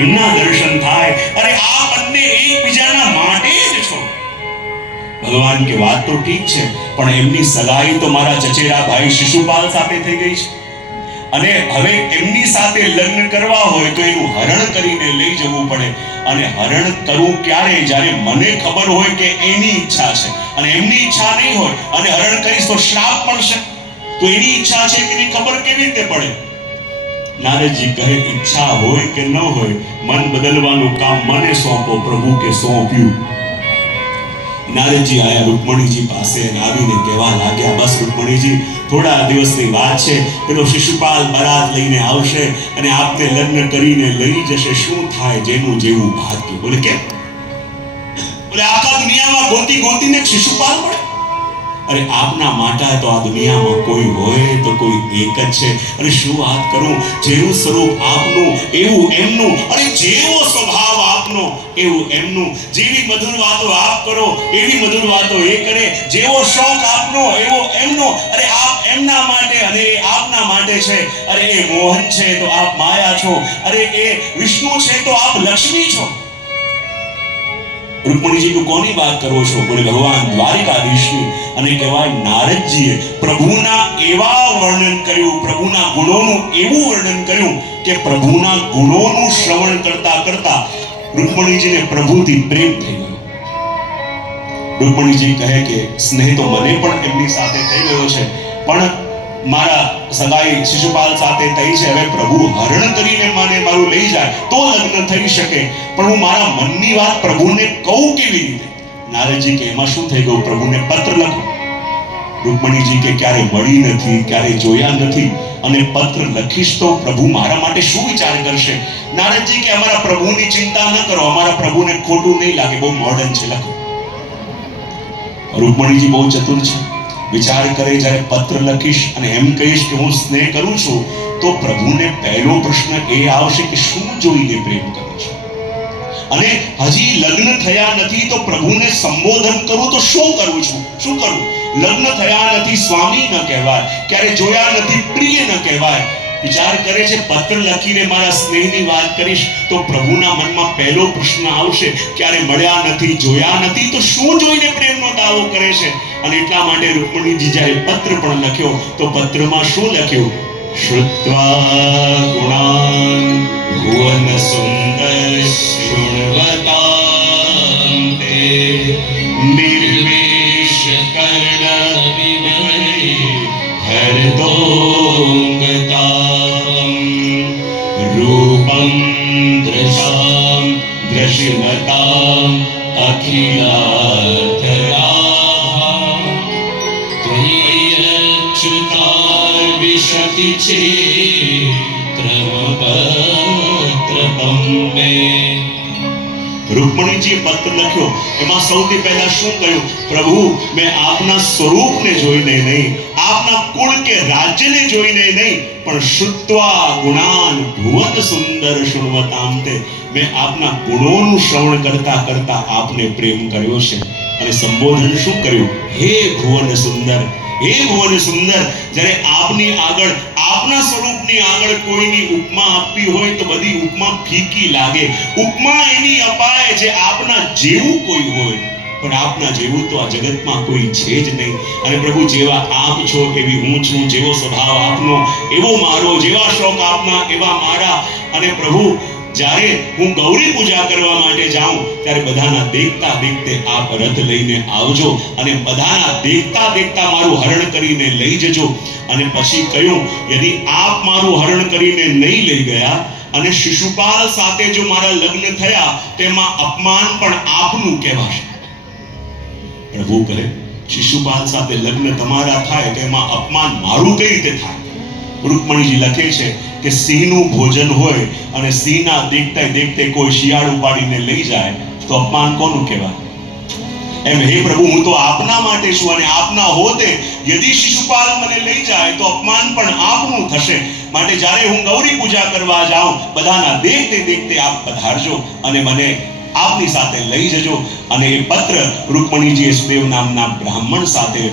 એમના દર્શન થાય. અરે આ બંને એકબીજાના માટે જ છો. ભગવાન કે વાત તો ઠીક છે, પણ એમની સગાઈ તો મારા ચચેરા ભાઈ શિશુપાલ સાથે થઈ ગઈ છે, અને હવે એમની સાથે લગ્ન કરવા હોય તો એનું હરણ કરીને લઈ જવું પડે. અને હરણ કરવું ક્યારે? જ્યારે મને ખબર હોય કે એની ઈચ્છા છે અને એમની ઈચ્છા નહીં હોય, અને હરણ કરીશ તો શ્રાપ મળશે. તો એની ઈચ્છા છે કે એની ખબર કેવી રીતે પડે? નારદજી કહે, ઈચ્છા હોય કે ન હોય, મન બદલવાનું કામ મને સોંપો. પ્રભુ કે સોંપ્યું. નારદજી આયા રૂકમણીજી પાસે અને આવીને કહેવા લાગ્યા, બસ રૂકમણીજી, થોડા દિવસની વાત છે, પેલો શિશુપાલ બરાત લઈને આવશે અને આપને લગ્ન કરીને લઈ જશે. શું થાય? જેનું જેવું ભાગ્ય. બોલે કે બોલે આખા દુનિયામાં ગોતી ગોતીને શિશુપાલ મળે. અરે આપના માતા તો આ દુનિયામાં કોઈ હોય તો કોઈ એક જ છે. અને શું વાત કરું, જેવું સ્વરૂપ આપનું એવું એમનું, અને જેવો સ્વભાવ આપનો એવું એમનું. જેવી મધુર વાતો આપ કરો એવી મધુર વાતો એ કરે. જેવો શોખ આપનો એવો એમનો. અરે આપ એમના માટે અને એ આપના માટે છે. અરે એ મોહન છે તો આપ માયા છો. અરે એ વિષ્ણુ છે તો આપ લક્ષ્મી છો. રૂકમણીજી કો કોની વાત કરો છો? બોલે ભગવાન દ્વારિકાધીશની. અને કહેવાય નારદજીએ પ્રભુના એવા વર્ણન કર્યું, પ્રભુના ગુણોનું એવું વર્ણન કર્યું કે પ્રભુના ગુણોનું શ્રવણ કરતા કરતા રૂકમણીજીને પ્રભુથી પ્રેમ થઈ ગયો. રૂકમણીજી કહે કે સ્નેહ તો મને પણ એમની સાથે થઈ ગયો છે, પણ મારા સગાઈ શિશુપાલ સાથે થઈ છે. હવે પ્રભુ હરણ કરીને મને મારું લઈ જાય તો લગ્ન થઈ શકે, પણ હું મારા મનની વાત પ્રભુને કહું કેવી રીતે? નારદજી કે એમાં શું થઈ ગયું? પ્રભુને પત્ર લખો. રૂકમણીજી કે ક્યારે મળી નથી, ક્યારે જોયા નથી, અને પત્ર લખીશ તો પ્રભુ મારા માટે શું વિચાર કરશે? નારદજી કે અમારા પ્રભુની ચિંતા ન કરો, અમારા પ્રભુને ખોટું નહીં લાગે, બહુ મોડર્ન છે, લખો. રૂકમણીજી બહુ ચતુર છે. વિચાર કરે, જ્યારે પત્ર લખીશ અને એમ કહીશ કે હું સ્નેહ કરું છું, તો પ્રભુને પહેલો પ્રશ્ન એ આવશે કે શું જોઈને પ્રેમ કરો છો? અને હજી લગ્ન થયા નથી તો પ્રભુને સંબોધન કરું તો શું કરું છું? શું કરું? લગ્ન થયા નથી સ્વામી ન કહેવાય, ક્યારે જોયા નથી પ્રિય ન કહેવાય. વિચાર કરે છે, પત્ર લખીને મારા સ્નેહની વાત કરીશ તો પ્રભુના મનમાં પહેલો પ્રશ્ન આવશે, ક્યારે મળ્યા નથી, જોયા નથી, તો શું જોઈને પ્રેમનો દાવો કરે છે? અને એટલા માટે રૂકમણીજી જ્યારે પત્ર પણ લખ્યો તો પત્રમાં શું લખ્યું? શ્રુત્વા ગુણાન ભુવન સુંદર શૃણવતાં તે નિર્વેશ કર્ણ વિવરે હરદોંગતામ રૂપમ દ્રશામ દ્રશ્યમતામ અખિલાર્થરામ ત્વયચ્યુતાર વિશતિ ચેત્રમપત્રપંપે. રૂકમણીજીએ પત્ર લખ્યો, એમાં સૌથી પહેલા શું કહ્યું? પ્રભુ, મેં આપના સ્વરૂપને જોઈને નહીં, આપના કુળ કે રાજ્યને જોઈને નહીં, પણ શ્રુત્વા ગુણાન ભુવન સુંદર શૃણવતામ તે, મેં આપના ગુણોનું શ્રવણ કરતા કરતા આપને પ્રેમ કર્યો છે. અને સંબોધન શું કર્યું? હે ભુવન સુંદર, હે ભુવન સુંદર. જ્યારે આપની આગળ, આપના સ્વરૂપની આગળ કોઈની ઉપમા આપવી હોય તો બધી ઉપમા ફીકી લાગે. ઉપમા એની અપાય જે આપના જેવું કોઈ હોય, પણ આપના જેવું તો આ જગતમાં કોઈ છે જ નહીં. અને પ્રભુ, જેવા આપ છો એવી હું છું, જેવો સ્વભાવ આપનો એવો મારો, જેવા શોખ આપના એવા મારા. અને પ્રભુ, જ્યારે હું ગૌરી પૂજા કરવા માટે જાઉં ત્યારે બધાના દેખતા દેખતે આપ રથ લઈને આવજો અને બધાના દેખતા દેખતા મારું હરણ કરીને લઈ જજો. અને પછી કહ્યું, યદિ આપ મારું હરણ કરીને નહીં લઈ ગયા અને શિશુપાલ સાથે જો મારા લગ્ન થયા તેમાં અપમાન પણ આપનું કહેવાશે. પ્રભુ કહે, શિશુપાલ સાથે લગ્ન તમારા થાય તેમાં અપમાન મારું કઈ રીતે થાય? રૂકમણીજી લખે છે કે સિંહનું ભોજન હોય અને સિંહના દેખતે દેખતે કોઈ શિયાળ ઉપાડીને લઈ જાય તો અપમાન કોનું કહેવાય? એમ હે પ્રભુ, હું તો આપના માટે છું અને આપના હોતે યદિ શિશુપાલ મને લઈ જાય તો અપમાન પણ આપનું થશે. માટે જ્યારે હું ગૌરી પૂજા કરવા જાઉં બધાના દેખતે દેખતે આપ પધારજો અને મને આપની સાથે લઈ જજો. અને એ પત્ર રૂકમણીજીએ સુદેવ નામના બ્રાહ્મણ સાથે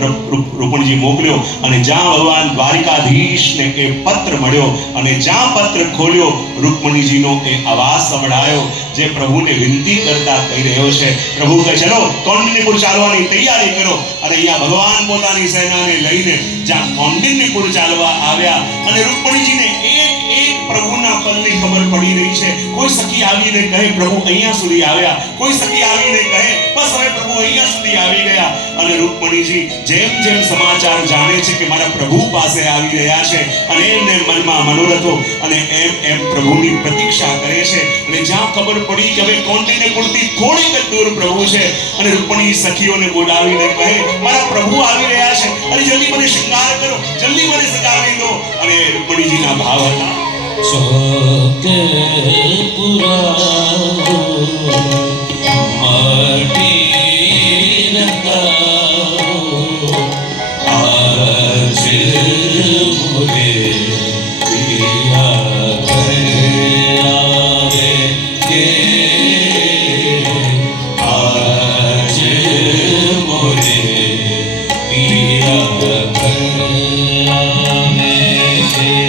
રૂકમણીજી મોકલ્યો અને જ્યાં ભગવાન દ્વારિકાધીશને એ પત્ર મળ્યો અને જ્યાં પત્ર ખોલ્યો રૂકમણીજીનો એ અવાજ સંભળાયો જે પ્રભુને વિનંતી કરતા કહી રહ્યો છે. પ્રભુ કહે ચલો કૌંડિન્યપુર ચાલવાની તૈયારી કરો. અને અહીંયા ભગવાન પોતાની સેનાને લઈને જ્યાં કૌંડિન્યપુર ચાલવા આવ્યા અને રૂકમણીજીને એક પ્રભુના પલની ખબર પડી રહી છે. કોઈ સખી આવીને કહે પ્રભુ અહીંયા સુધી આવ્યા, કોઈ સખી આવીને કહે બસ હવે પ્રભુ અહીંયા સુધી આવી ગયા. અને રૂકમણીજી જેમ જેમ સમાચાર જાણે છે કે મારા પ્રભુ પાસે આવી રહ્યા છે અને એમને મનમાં મનોરથો અને એમ પ્રભુની પ્રતીક્ષા કરે છે. અને જ્યાં ખબર પડી કે હવે કૌંડિન્યપુરથી થોડીક જ દૂર પ્રભુ છે અને રૂકમણી સખીઓને બોલાવીને કહે મારા પ્રભુ આવી રહ્યા છે અને જલ્દી મને શૃંગાર કરો, જલ્દી મને સગાવી દો. અને રૂકમણીજીના ભાવ હતા ચોક પુરાવો માટી રંગાવો આજ મોરે પિયા ઘર આવે કે આજ મોરે પિયા ઘર આવે કે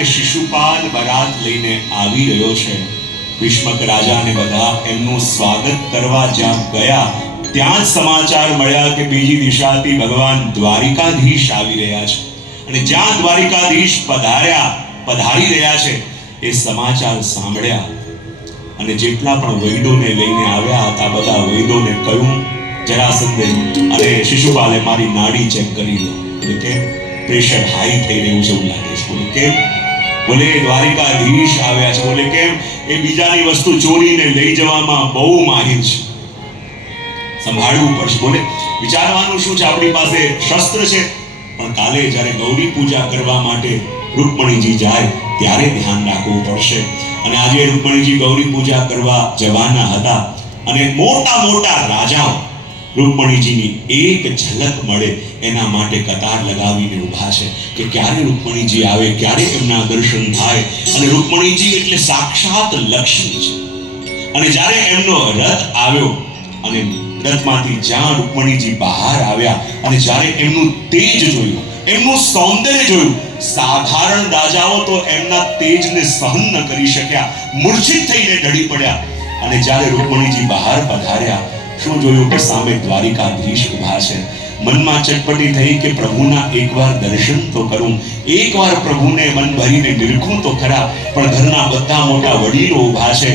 કે શિશુપાલ બરાત લઈને આવી રહ્યો છે. ભીષ્મક રાજા અને બધા એમનું સ્વાગત કરવા જ્યાં ગયા ત્યાં જ સમાચાર મળ્યા કે બીજી દિશાથી ભગવાન દ્વારિકાધીશ આવી રહ્યા છે. અને જ્યાં દ્વારિકાધીશ પધારી રહ્યા છે એ સમાચાર સાંભળ્યા અને જેટલા પણ વૈદોને લઈને આવ્યા હતા બધા વૈદોને કહ્યું, જરાસંધે અને શિશુપાલે મારી નાડી ચેક કરી લો. એટલે કે પ્રેશર હાઈ થઈ રહ્યું છે એવું લાગે છે. બોલે કેમ? બોલે દ્વારિકાધીશ આવ્યા છે. બોલે કેમ? એ બીજાની વસ્તુ ચોરીને લઈ જવામાં બહુ માહિર છે, સંભાળવું પડશે. બોલે વિચારવાનું શું છે, આપણી પાસે શસ્ત્ર છે પણ કાલે જ્યારે ગૌરી પૂજા કરવા માટે રૂકમણીજી જાય ત્યારે ધ્યાન રાખવું પડશે. અને આજે રૂકમણીજી ગૌરી પૂજા કરવા જવાના હતા અને મોટા મોટા રાજાઓ રૂકમણીજીની એક ઝલક મળે એના માટે કતાર લગાવીને ઊભા છે કે ક્યારે રૂકમણીજી આવે, ક્યારે એમના દર્શન થાય. અને રૂકમણીજી એટલે સાક્ષાત લક્ષ્મી છે. અને જ્યારે એમનો રથ આવ્યો અને રથમાંથી જ્યાં રૂકમણીજી બહાર આવ્યા અને જ્યારે એમનું તેજ જોયું, એમનું સૌંદર્ય જોયું, સાધારણ રાજાઓ તો એમના તેજને સહન ન કરી શક્યા, મૂર્છિત થઈને ઢળી પડ્યા. અને જ્યારે રૂકમણીજી બહાર પધાર્યા, શું જોયું કે સામે દ્વારિકાધીશ ઊભા છે. મનમાં ચટપટી થઈ કે પ્રભુના એકવાર દર્શન તો કરું, એકવાર પ્રભુને મન ભરીને નિરખું તો ખરા. પણ ઘરના બધા મોટા વડીલો ઊભા છે.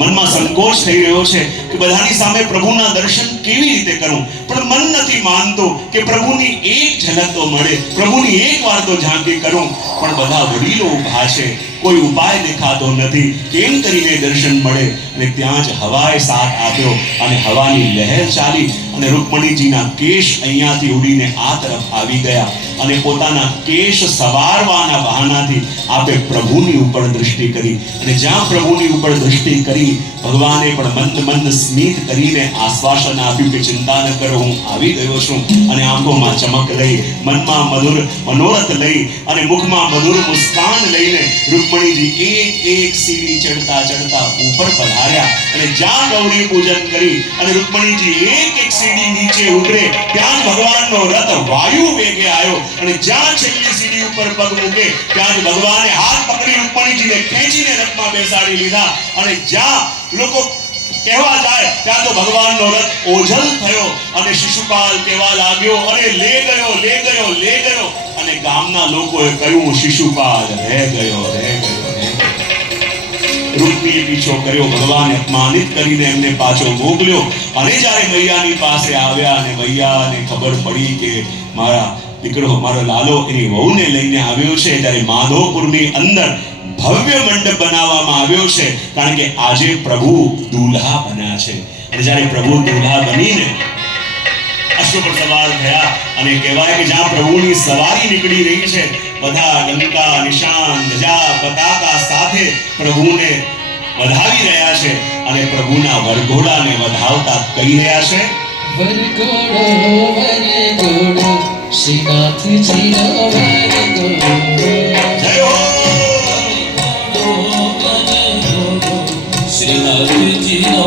મનમાં સંકોચ થઈ રહ્યો છે કે બધાની સામે પ્રભુના દર્શન કેવી રીતે કરું. પણ મન નથી માનતો કે પ્રભુની એક ઝલક તો મળે, પ્રભુની એક વાર તો ઝાંકી કરું. પણ બધા વડીલો ઊભા છે, કોઈ ઉપાય દેખાતો નથી, કેમ કરીને દર્શન મળે. અને ત્યાં જ હવાએ સાથ આપ્યો અને હવાની લહેર ચાલી અને રૂકમણીજીના કેશ અહીંયાથી ઉડીને આ તરફ આવી ગયા. અને પોતાના કેશ સવારવાના બહાનાથી આપે પ્રભુની ઉપર દૃષ્ટિ કરી. અને જ્યાં પ્રભુની ઉપર દૃષ્ટિ કરી ભગવાને પણ મંદ મંદ સ્મિત કરીને આશ્વાસન આપ્યું કે ચિંતા ન કરો, હું આવી ગયો છું. અને આંખોમાં ચમક લઈ, મનમાં મધુર મનોરથ લઈ અને મુખમાં મધુર મુસ્કાન લઈને રૂકમણીજી એક એક સીડી ચડતા ચડતા ઉપર પધાર્યા. અને જ્યાં ગૌરી પૂજન કરી અને રૂકમણીજી એક એક સીડી નીચે ઉતરે ત્યાં જ ભગવાનનો રથ વાયુ વેગે આવ્યો. અને જ્યાં છેલ્લી સીડી ઉપર પગ મૂકે ત્યાં જ ભગવાને હાથ પકડી રૂકમણીજીને ખેંચીને રથમાં બેસાડી લીધા. અને જ્યાં લોકો કહેવા જાય ત્યાં તો ભગવાનનો રથ ઓझल થયો અને શિશુપાલ કહેવા લાગ્યો, અરે લે ગયો, લે ગયો, લે ગયો. અને ગામના લોકોએ કહ્યું, શિશુપાલ રહે ગયો, રહે ગયો. રૂકમીએ પીછો કર્યો, ભગવાને અપમાનિત કરીને એમને પાછો મોકલ્યો. અને જ્યારે મૈયાની પાસે આવ્યા અને મૈયાને ખબર પડી કે મારા દીકરો, મારો લાલો એની વહુને લઈને આવ્યો છે, ત્યારે માધવપુરની અંદર ભવ્ય મંડપ બનાવવામાં આવ્યો છે. કારણ કે આજે પ્રભુ દુલ્હા બન્યા છે. અને જ્યારે પ્રભુ દુલ્હા બનીને અશ્વ પર સવાર થયા અને કહેવાય કે જ્યાં પ્રભુની સવારી નીકળી રહી છે બધા ડંકા, નિશાન, ધજા, પતાકા સાથે પ્રભુને વધાવી રહ્યા છે. અને પ્રભુના વરઘોડાને વધાવતા કહી રહ્યા છે, વરઘોડો વરઘોડો શ્રીનાથજીનો વરઘોડો, જય હો શ્રીનાથજીનો